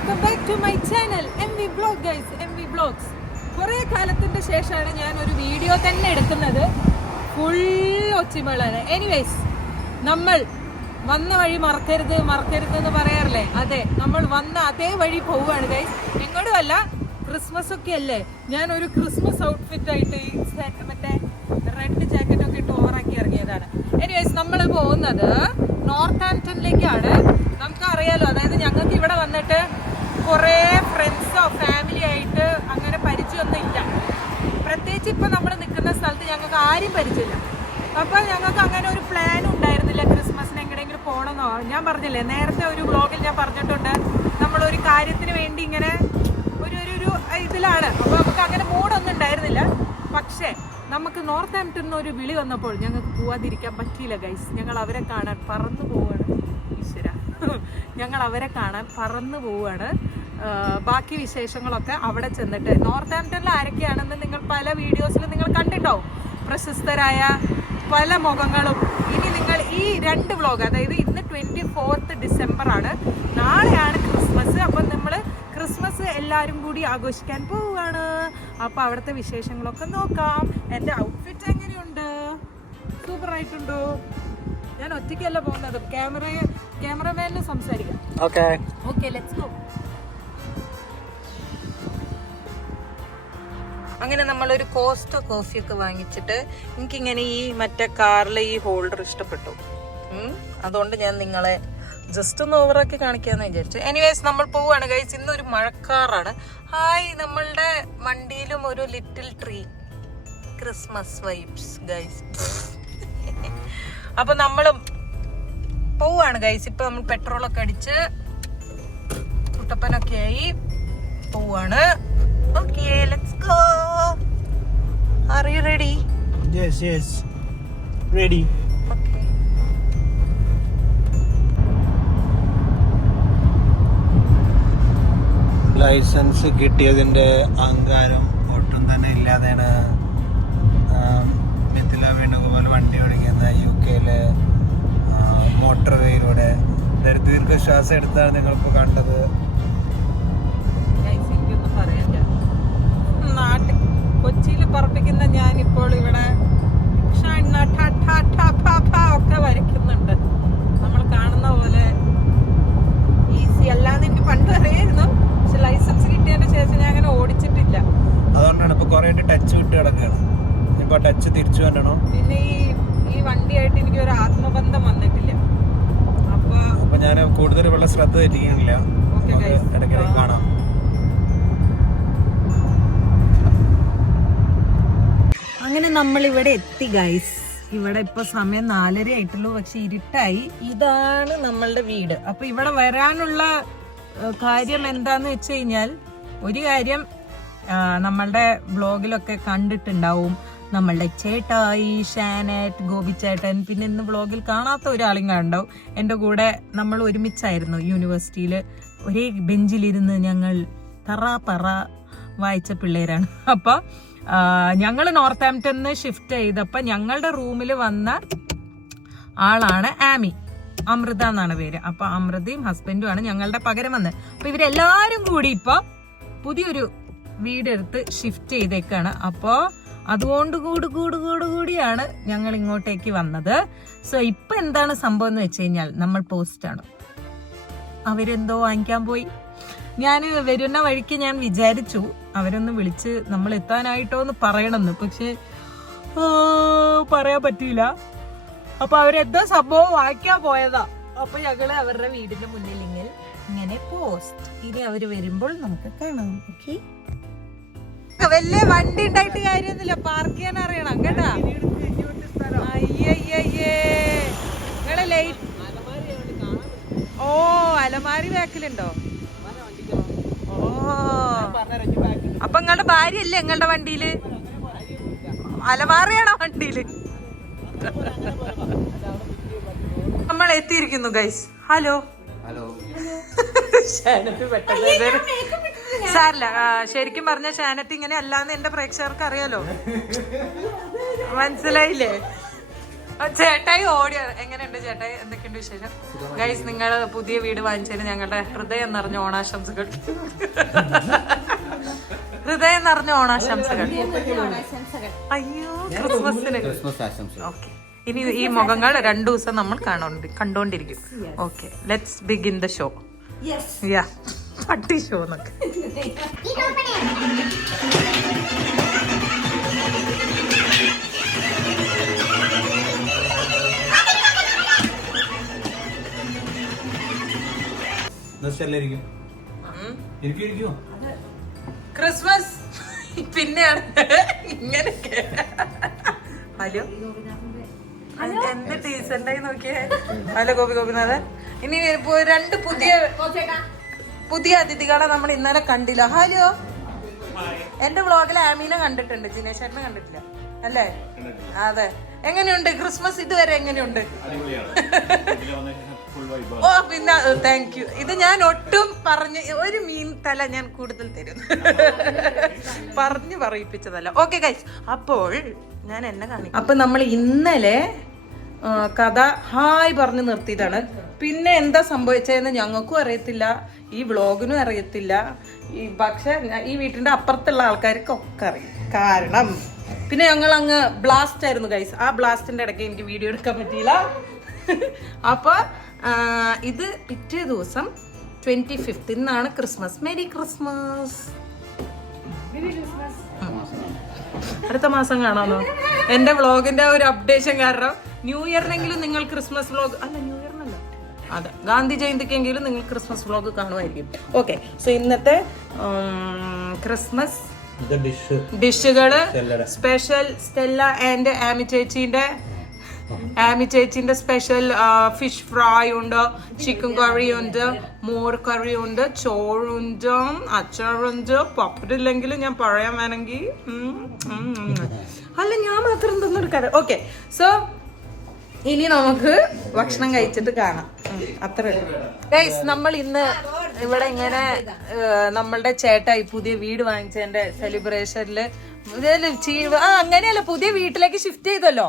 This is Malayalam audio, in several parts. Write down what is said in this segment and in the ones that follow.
Welcome back to my channel MV Vlog guys, MV Vlogs. കുറേ കാലത്തിന്റെ ശേഷമാണ് ഞാൻ ഒരു വീഡിയോ തന്നെ എടുക്കുന്നത്. ഫുൾ ഒച്ചിമളാണ്. എനിവേസ്, നമ്മൾ വന്ന വഴി മറക്കരുത് എന്ന് പറയാറില്ലേ, അതെ, നമ്മൾ വന്ന അതേ വഴി പോവുകയാണ് ഗൈസ്. എങ്ങോട്ടും അല്ല, ക്രിസ്മസ് ഒക്കെ അല്ലേ, ഞാൻ ഒരു ക്രിസ്മസ് ഔട്ട്ഫിറ്റ് ആയിട്ട് മറ്റേ റെഡ് ജാക്കറ്റ് ഒക്കെ ഇട്ട് ഓവറാക്കി ഇറങ്ങിയതാണ്. എനിവേസ്, നമ്മൾ പോകുന്നത് നോർത്ത് ആംപ്ടണിലേക്കാണ്. നമുക്ക് അറിയാലോ, അതായത് ഞങ്ങൾക്ക് ഇവിടെ വന്നിട്ട് കുറേ ഫ്രണ്ട്സോ ഫാമിലി ആയിട്ട് അങ്ങനെ പരിചയമൊന്നും ഇല്ല. പ്രത്യേകിച്ച് ഇപ്പം നമ്മൾ നിൽക്കുന്ന സ്ഥലത്ത് ഞങ്ങൾക്ക് ആരും പരിചയമില്ല. അപ്പം ഞങ്ങൾക്ക് അങ്ങനെ ഒരു പ്ലാൻ ഉണ്ടായിരുന്നില്ല ക്രിസ്മസിന് എങ്ങനെയെങ്കിലും പോകണമെന്നോ. ഞാൻ പറഞ്ഞില്ലേ, നേരത്തെ ഒരു വ്ളോഗിൽ ഞാൻ പറഞ്ഞിട്ടുണ്ട്, നമ്മളൊരു കാര്യത്തിന് വേണ്ടി ഇങ്ങനെ ഒരു ഇതിലാണ്. അപ്പോൾ നമുക്ക് അങ്ങനെ മൂഡൊന്നും ഉണ്ടായിരുന്നില്ല. പക്ഷേ നമുക്ക് നോർത്ത് ആംപ്ടണിൽ ഒരു വിളി വന്നപ്പോൾ ഞങ്ങൾക്ക് പോവാതിരിക്കാൻ പറ്റിയില്ല ഗൈസ്. ഞങ്ങൾ അവരെ കാണാൻ പറന്നു പോവുകയാണ്. ഈശ്വര, ഞങ്ങൾ അവരെ കാണാൻ പറന്നു പോവുകയാണ്. ബാക്കി വിശേഷങ്ങളൊക്കെ അവിടെ ചെന്നിട്ട്. നോർത്ത് ആംപ്ടണിൽ ആരൊക്കെയാണെന്ന് നിങ്ങൾ പല വീഡിയോസിൽ നിങ്ങൾ കണ്ടിട്ടുണ്ടാവും, പ്രശസ്തരായ പല മുഖങ്ങളും. ഇനി നിങ്ങൾ ഈ രണ്ട് വ്ളോഗ്, അതായത് ഇന്ന് 24th December ആണ്, നാളെയാണ് ക്രിസ്മസ്. അപ്പം നമ്മൾ ക്രിസ്മസ് എല്ലാവരും കൂടി ആഘോഷിക്കാൻ പോവുകയാണ്. അപ്പോൾ അവിടുത്തെ വിശേഷങ്ങളൊക്കെ നോക്കാം. എൻ്റെ ഔട്ട്ഫിറ്റ് എങ്ങനെയുണ്ട്? സൂപ്പറായിട്ടുണ്ടോ? ഞാൻ ഒറ്റയ്ക്കല്ല പോകുന്നത്, ക്യാമറമാനിന് സംസാരിക്കാം. Okay, let's go. അങ്ങനെ നമ്മളൊരു കോസ്റ്റോ കോഫിയൊക്കെ വാങ്ങിച്ചിട്ട്, എനിക്കിങ്ങനെ ഈ മറ്റേ കാറിലെ ഈ ഹോൾഡർ ഇഷ്ടപ്പെട്ടു. അതുകൊണ്ട് ഞാൻ നിങ്ങളെ ജസ്റ്റ് ഒന്ന് ഓവറാക്കി കാണിക്കാന്ന് വിചാരിച്ചു. എനിവേസ്, നമ്മൾ പോവാണ് ഗൈസ്. ഇന്നൊരു മഴക്കാറാണ്. ഹായ്, നമ്മളുടെ വണ്ടിയിലും ഒരു little tree, Christmas vibes guys. അപ്പൊ നമ്മളും പോവാണ് ഗൈസ്. ഇപ്പൊ നമ്മൾ പെട്രോളൊക്കെ അടിച്ച് കുട്ടപ്പനൊക്കെ ആയി പോവാണ്. Okay, let's go. Are you ready? Yes ready. Okay. Licence കിട്ടിയതിന്റെ അഹങ്കാരം ഒട്ടും തന്നെ ഇല്ലാതെയാണ് മിഥില വേണുഗോപാൽ വണ്ടി ഓടിക്കുന്ന UK-ലെ മോട്ടോർ വേയിലൂടെ. ഇതൊരു ദീർഘശ്വാസം എടുത്താണ് നിങ്ങളിപ്പോൾ കണ്ടത്. എനിക്കൊന്നും പറയാനില്ല. നാട്ടിൽ കൊച്ചിയിൽ പറപ്പിക്കുന്ന ഞാനിപ്പോൾ ഇവിടെ ഒക്കെ വരയ്ക്കുന്നുണ്ട്. നമ്മൾ കാണുന്ന പോലെ ഈസി അല്ലാന്ന് എനിക്ക് പണ്ട് അറിയായിരുന്നു. പക്ഷെ ലൈസൻസ് കിട്ടിയതിന് ശേഷം ഞാൻ അങ്ങനെ ഓടിച്ചിട്ടില്ല. അതുകൊണ്ടാണ് ഇപ്പൊ കുറെ ടച്ച് വിട്ട് കിടക്കുകയാണ്. ഇപ്പൊ ടച്ച് തിരിച്ചു വരണോ? പിന്നെ ഈ വണ്ടിയായിട്ട് എനിക്ക് ഒരു ആത്മബന്ധം വന്നിട്ടില്ല. അപ്പൊ ഞാൻ കൂടുതൽ വെള്ള ശ്രദ്ധ തെറ്റിക്കുന്നില്ല. ഇടയ്ക്കിടയ്ക്ക് കാണാം. അങ്ങനെ നമ്മൾ ഇവിടെ എത്തി ഗൈസ്. ഇവിടെ ഇപ്പൊ സമയം 4:30 ആയിട്ടുള്ളൂ, പക്ഷെ ഇരുട്ടായി. ഇതാണ് നമ്മളുടെ വീട്. അപ്പൊ ഇവിടെ വരാനുള്ള കാര്യം എന്താന്ന് വെച്ച് കഴിഞ്ഞാൽ, ഒരു കാര്യം നമ്മളുടെ വ്ളോഗിലൊക്കെ കണ്ടിട്ടുണ്ടാവും. നമ്മളുടെ ചേട്ടായി, ഷാനറ്റ്, ഗോപിച്ചേട്ടൻ, പിന്നെ ഇന്ന് വ്ളോഗിൽ കാണാത്ത ഒരാളും കണ്ടാവും. എൻ്റെ കൂടെ നമ്മൾ ഒരുമിച്ചായിരുന്നു യൂണിവേഴ്സിറ്റിയിൽ. ഒരേ ബെഞ്ചിലിരുന്ന് ഞങ്ങൾ പറ വായിച്ച പിള്ളേരാണ്. അപ്പോൾ ഞങ്ങൾ നോർത്ത് ആംപ്ടണിൽ ഷിഫ്റ്റ് ചെയ്തപ്പോൾ ഞങ്ങളുടെ റൂമിൽ വന്ന ആളാണ് ആമി. അമൃത എന്നാണ് പേര്. അപ്പൊ അമൃതയും ഹസ്ബൻഡുമാണ് ഞങ്ങളുടെ പകരം വന്നത്. അപ്പൊ ഇവരെല്ലാരും കൂടി ഇപ്പൊ പുതിയൊരു വീടെടുത്ത് ഷിഫ്റ്റ് ചെയ്തേക്കാണ്. അപ്പോ അതുകൊണ്ട് കൂടിയാണ് ഞങ്ങൾ ഇങ്ങോട്ടേക്ക് വന്നത്. സോ ഇപ്പൊ എന്താണ് സംഭവം എന്ന് വെച്ച് കഴിഞ്ഞാൽ, നമ്മൾ പോസ്റ്റാണ്. അവരെന്തോ വാങ്ങിക്കാൻ പോയി. ഞാൻ വരുന്ന വഴിക്ക് ഞാൻ വിചാരിച്ചു അവരൊന്ന് വിളിച്ച് നമ്മൾ എത്താനായിട്ടോ എന്ന് പറയണമെന്ന്, പക്ഷെ പറയാൻ പറ്റിയില്ല. അപ്പൊ അവരെന്തോ സംഭവം വായിക്കാൻ പോയതാ. അപ്പൊ ഞങ്ങള് അവരുടെ വീടിന്റെ മുന്നിൽ ഇങ്ങനെ പോസ്റ്റ്. ഇനി അവര് വരുമ്പോൾ നമുക്ക് കാണാം. ഓക്കെ, വലിയ വണ്ടി ഉണ്ടായിട്ട് കാര്യമൊന്നുമില്ല, പാർക്ക് ചെയ്യാൻ അറിയണം കേട്ടാ. അയ്യയ്യേ, നിങ്ങളെ ലൈറ്റ്. ഓ, അലമാരി ബാക്കിലുണ്ടോ? ഓ, അപ്പൊ നിങ്ങളുടെ ഭാര്യയല്ലേ നിങ്ങളുടെ വണ്ടിയില്? അലമാരയാണോ വണ്ടിയില്? നമ്മൾ എത്തിയിരിക്കുന്നു ഗൈസ്. ഹലോ. ഷാനത്ത് പെട്ടെന്ന് സാറില്ല. ശരിക്കും പറഞ്ഞ ഷാനത്ത് ഇങ്ങനെ അല്ലാന്ന് എന്റെ പ്രേക്ഷകർക്ക് അറിയാലോ. മനസ്സിലായില്ലേ? ചേട്ടായി ഓടിയ. എങ്ങനെയുണ്ട് ചേട്ടായി? എന്തൊക്കെയുണ്ട് വിശേഷം? ഗൈസ്, നിങ്ങൾ പുതിയ വീട് വാങ്ങിച്ചതിന് ഞങ്ങളുടെ ഹൃദയം നിറഞ്ഞ ഓണാശംസകൾ. ഹൃദയം നിറഞ്ഞ ഓണാശംസകൾ. അയ്യോ, ക്രിസ്മസിന്. ഓക്കെ, ഇനി ഈ മുഖങ്ങൾ 2 ദിവസം നമ്മൾ കണ്ടോണ്ടിരിക്കും. Okay, let's begin the show. Yeah, പട്ടി ഷോ എന്നൊക്കെ. ക്രിസ്മസ് പിന്നെയാണ് ഇങ്ങനെയൊക്കെ. ഹലോ, എന്ത് ഡീസന്റായി നോക്കിയേ. ഹലോ ഗോപിനാഥൻ. ഇനി 2 പുതിയ അതിഥികളെ നമ്മൾ ഇന്നലെ കണ്ടില്ല. ഹലോ, എന്റെ വ്ളോഗിൽ ആമീനെ കണ്ടിട്ടുണ്ട്, ജിനേശേട്ടനെ കണ്ടിട്ടില്ല അല്ലേ? അതെ. എങ്ങനെയുണ്ട് ക്രിസ്മസ് ഇതുവരെ? എങ്ങനെയുണ്ട്? ഓ, പിന്നെ താങ്ക് യു. ഇത് ഞാൻ ഒട്ടും പറഞ്ഞ് ഒരു മീൻ തല ഞാൻ കൂടുതൽ തരും, പറഞ്ഞു പറയിപ്പിച്ചതല്ല. ഓക്കെ ഗൈസ്, അപ്പോൾ ഞാൻ എന്നെ കാണിക്കും. അപ്പൊ നമ്മൾ ഇന്നലെ കഥ ഹായ് പറഞ്ഞു നിർത്തിയതാണ്. പിന്നെ എന്താ സംഭവിച്ചതെന്ന് ഞങ്ങൾക്കും അറിയത്തില്ല, ഈ വ്ളോഗിനും അറിയത്തില്ല, പക്ഷെ ഈ വീട്ടിന്റെ അപ്പുറത്തുള്ള ആൾക്കാർക്കൊക്കെ അറിയാം. കാരണം പിന്നെ ഞങ്ങൾ അങ്ങ് ബ്ലാസ്റ്റ് ആയിരുന്നു ഗൈസ്. ആ ബ്ലാസ്റ്റിന്റെ ഇടയ്ക്ക് എനിക്ക് വീഡിയോ എടുക്കാൻ പറ്റിയില്ല. അപ്പൊ ഇത് പിറ്റേ ദിവസം 25th ഇന്നാണ് ക്രിസ്മസ്. Merry Christmas. അടുത്ത മാസം കാണാമോ? എന്റെ വ്ളോഗിന്റെ ഒരു അപ്ഡേഷൻ കാരണം ന്യൂ ഇയറിനെങ്കിലും നിങ്ങൾ ക്രിസ്മസ് വ്ളോഗ്, അല്ല ന്യൂ ഇയറിനല്ല, അതെ ഗാന്ധി ജയന്തിക്കെങ്കിലും നിങ്ങൾ ക്രിസ്മസ് വ്ളോഗ് കാണുമായിരിക്കും. ഓക്കെ, സോ ഇന്നത്തെ ക്രിസ്മസ് ഡിഷുകള് സ്പെഷ്യൽ സ്റ്റെല്ല ആൻഡ് ആമി ചേച്ചിന്റെ സ്പെഷ്യൽ ഫിഷ് ഫ്രൈ ഉണ്ട്, ചിക്കൻ കറി ഉണ്ട്, മോർ കറി ഉണ്ട്, ചോറുണ്ട്, അച്ചാറുണ്ട്, പപ്പടില്ലെങ്കിൽ ഞാൻ പറയാൻ വേണമെങ്കിൽ അല്ല ഞാൻ മാത്രം തിന്നെടുക്കാറ്. ഓക്കെ, സോ ഇനി നമുക്ക് ഭക്ഷണം കഴിച്ചിട്ട് കാണാം. അത്ര ഗൈസ്, നമ്മൾ ഇന്ന് ഇവിടെ ഇങ്ങനെ നമ്മളുടെ ചേട്ടായി പുതിയ വീട് വാങ്ങിച്ചതിന്റെ സെലിബ്രേഷനില് അങ്ങനെയല്ല, പുതിയ വീട്ടിലേക്ക് ഷിഫ്റ്റ് ചെയ്തല്ലോ.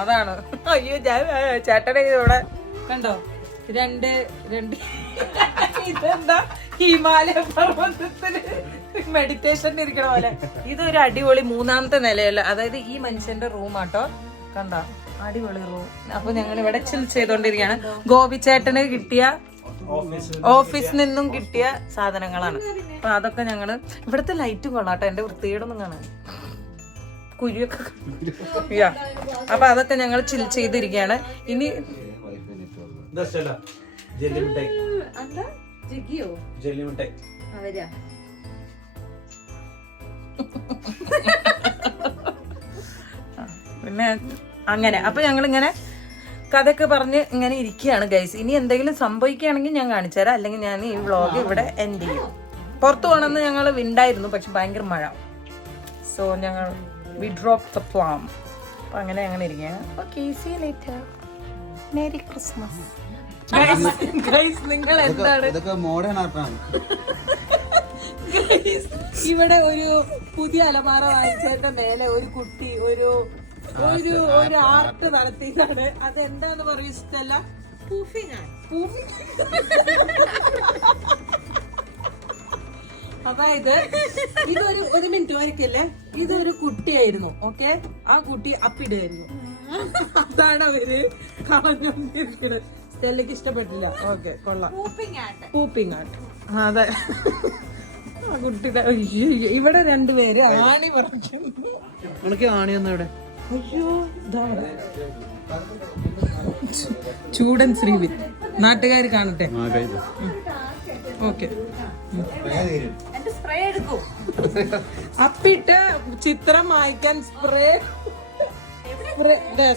അതാണ്. അയ്യോ, ഞാൻ ചേട്ടനെ ഇവിടെ കണ്ടോ, 2 ഇതെന്താ ഹിമാലയ പർവ്വതത്തില് മെഡിറ്റേഷൻ ഇരിക്കണ പോലെ. ഇതൊരു അടിപൊളി 3ാമത്തെ നിലയല്ല, അതായത് ഈ മനുഷ്യന്റെ റൂമാട്ടോ. കണ്ടോ, അടിപൊളി റൂം. അപ്പൊ ഞങ്ങൾ ഇവിടെ ചിൽ ചെയ്തോണ്ടിരിക്കുകയാണ്. ഗോപിച്ചേട്ടന് കിട്ടിയ ഓഫീസിൽ നിന്നും കിട്ടിയ സാധനങ്ങളാണ്. അപ്പൊ അതൊക്കെ ഞങ്ങള് ഇവിടുത്തെ ലൈറ്റ് കൊള്ളാട്ടോ, എന്റെ വൃത്തികേടൊന്നും കാണാൻ കുഴിയൊക്കെ. അപ്പൊ അതൊക്കെ ഞങ്ങൾ ചിൽ ചെയ്തിരിക്കുകയാണ്. ഇനി പിന്നെ അങ്ങനെ അപ്പൊ ഞങ്ങളിങ്ങനെ കഥയൊക്കെ പറഞ്ഞ് ഇങ്ങനെ ഇരിക്കുകയാണ് ഗൈസ്. ഇനി എന്തെങ്കിലും സംഭവിക്കുകയാണെങ്കിൽ ഞാൻ കാണിച്ചു തരാം, അല്ലെങ്കിൽ ഞാൻ ഈ വ്ളോഗ് ഇവിടെ എൻഡ് ചെയ്യും. പുറത്തു പോകണമെന്ന് ഞങ്ങൾ വിണ്ടായിരുന്നു, പക്ഷെ ഭയങ്കര മഴ. സോ ഞങ്ങൾ വി ഡ്രോപ്പ് ദ പ്ലാൻ. അപ്പൊ അങ്ങനെ ഇരിക്കുകയാണ്. Okay, see you later. Merry Christmas. Guys, നിങ്ങൾ എന്താണ് ഇവിടെ ഒരു പുതിയ അലമാറ വാങ്ങിച്ചതിന്റെ മേലെ ഒരു കുട്ടി ഒരു ആർട്ട് നടത്തിയതാണ്. അതെന്താന്ന് പറയും ഇഷ്ടല്ല, അതായത് ഇതൊരു 1 മിനിറ്റ് വരയ്ക്കല്ലേ, ഇതൊരു കുട്ടിയായിരുന്നു. ഓക്കെ, ആ കുട്ടി അപ്പിടുമായിരുന്നു. അതാണ് അവര് കളഞ്ഞിരിക്കുന്നത്. സ്റ്റെല്ലക്ക് ഇഷ്ടപ്പെട്ടില്ല. ഓക്കെ, കൊള്ളാം. Pooping art. അതെ, ആ കുട്ടിയുടെ ഇവിടെ 2 പേര് ആണി പറഞ്ഞു. ആണിയൊന്നും ഇവിടെ. അയ്യോ, ചൂടൻ ശ്രീവിത്ത് നാട്ടുകാർ കാണട്ടെ. ഓക്കെ, അപ്പിട്ട് ചിത്രം വായിക്കാൻ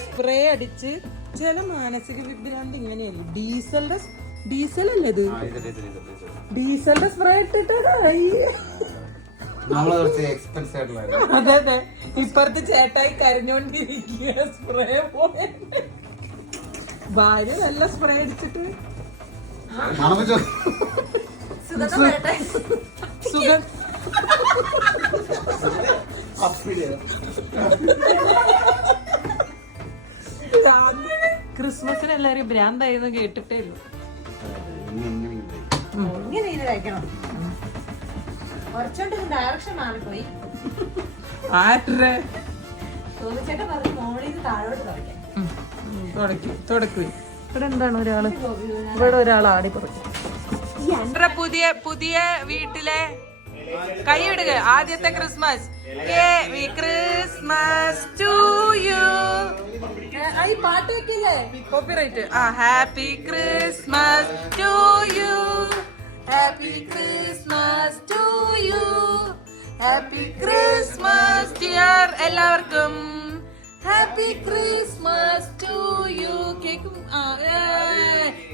സ്പ്രേ അടിച്ച് ചില മാനസിക വിഭ്രാന്തി ഇങ്ങനെയല്ലേ. ഡീസലല്ലേ ഇത്? ഡീസലിന്റെ സ്പ്രേ ഇട്ടിട്ട് അതെ അതെ. ഇപ്പുറത്ത് ചേട്ടായി കരഞ്ഞോണ്ടിരിക്കുക. സ്പ്രേ പോയ ഭാര്യ നല്ല സ്പ്രേ അടിച്ചിട്ട് സുഖം. ക്രിസ്മസിന് എല്ലാരും ഭ്രാന്തായിരുന്നു കേട്ടിട്ടേ ഉള്ളൂ. ഇങ്ങനെ ഇത് കഴിക്കണം. കുറച്ചോണ്ട് ഡയറക്ഷൻ മാറിപ്പോയി. തോന്നിച്ചേട്ടൻ പറഞ്ഞു മോളിൽ താഴോട്ട് തുടയ്ക്കാം. തുടക്കും. ഇവിടെ എന്താണ് ഒരാള്, ഇവിടെ ഒരാൾ ആടി പറഞ്ഞു. പുതിയ പുതിയ വീട്ടിലെ കൈയിടുക ആദ്യത്തെ ക്രിസ്മസ്. Christmas to you. ഈ പാട്ട് വെക്കില്ലേ copyright. Happy Christmas to you, happy Christmas to you, happy Christmas dear എല്ലാവർക്കും. Happy Christmas to you. കേക്കും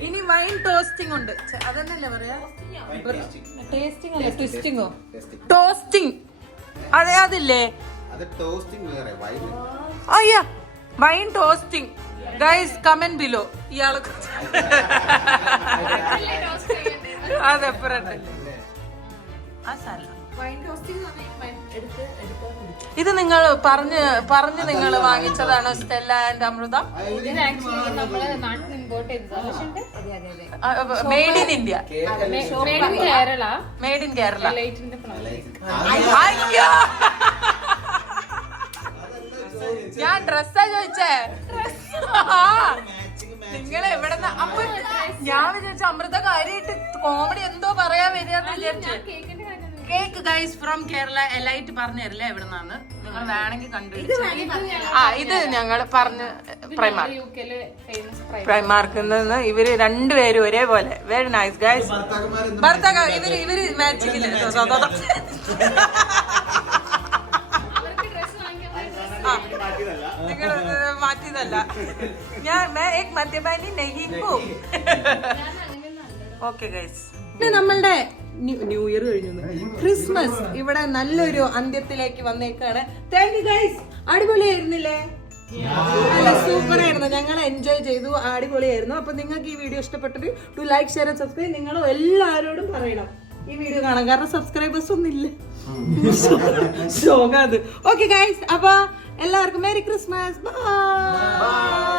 ഇനി വൈൻ ടോസ്റ്റിംഗ് ഉണ്ട്. അതന്നല്ലേ പറയാ, ടേസ്റ്റിംഗ് അല്ല ട്വിസ്റ്റിംഗോ? ടോസ്റ്റിംഗ്. അതെ അതില്ലേ? അയ്യാ wine toasting. Guys comment below. ഇയാളെ അതെ ഇത് നിങ്ങൾ പറഞ്ഞ് നിങ്ങൾ വാങ്ങിച്ചതാണോ Stella and Amrita? Made in India, made in Kerala. അയ്യോ ഞാൻ ഡ്രസ്സാ ചോദിച്ചേ. നിങ്ങൾ എവിടെ? അപ്പൊ ഞാൻ വിചാരിച്ച അമൃത കാര്യമായിട്ട് കോമഡി എന്തോ പറയാൻ വരികയെന്ന് വിചാരിച്ചു. Cake guys from Kerala. Elite പറഞ്ഞു തരില്ലേ എവിടെ നിന്നാണ്, നിങ്ങൾ വേണമെങ്കിൽ കണ്ടുപിടിച്ചു. ഇത് ഞങ്ങൾ പറഞ്ഞ് പ്രൈമാർക്ക് നിന്ന് ഇവര് രണ്ടുപേരും ഒരേപോലെ. Very nice guys. ഭർത്താവ് ഇവര് മാച്ചിങ്ങില് നിങ്ങൾ മാറ്റിയതല്ല. ഞാൻ മദ്യപാനി നെയ്യിപ്പോ. ഓക്കെ ഗൈസ്, നമ്മളുടെ ന്യൂ ഇയർ കഴിഞ്ഞു, ക്രിസ്മസ് ഇവിടെ നല്ലൊരു അന്ത്യത്തിലേക്ക് വന്നേക്കാണ്. Thank you guys. അടിപൊളിയായിരുന്നില്ലേ? നല്ല സൂപ്പർ ആയിരുന്നു. ഞങ്ങൾ എൻജോയ് ചെയ്തു, അടിപൊളിയായിരുന്നു. അപ്പൊ നിങ്ങൾക്ക് ഈ വീഡിയോ ഇഷ്ടപ്പെട്ടിട്ട് to like share and subscribe. നിങ്ങൾ എല്ലാവരോടും പറയണം ഈ വീഡിയോ കാണാൻ, കാരണം സബ്സ്ക്രൈബേഴ്സ് ഒന്നും ഇല്ല. ഓക്കെ ഗൈസ്, അപ്പൊ എല്ലാവർക്കും മേരി ക്രിസ്മസ്. ബൈ.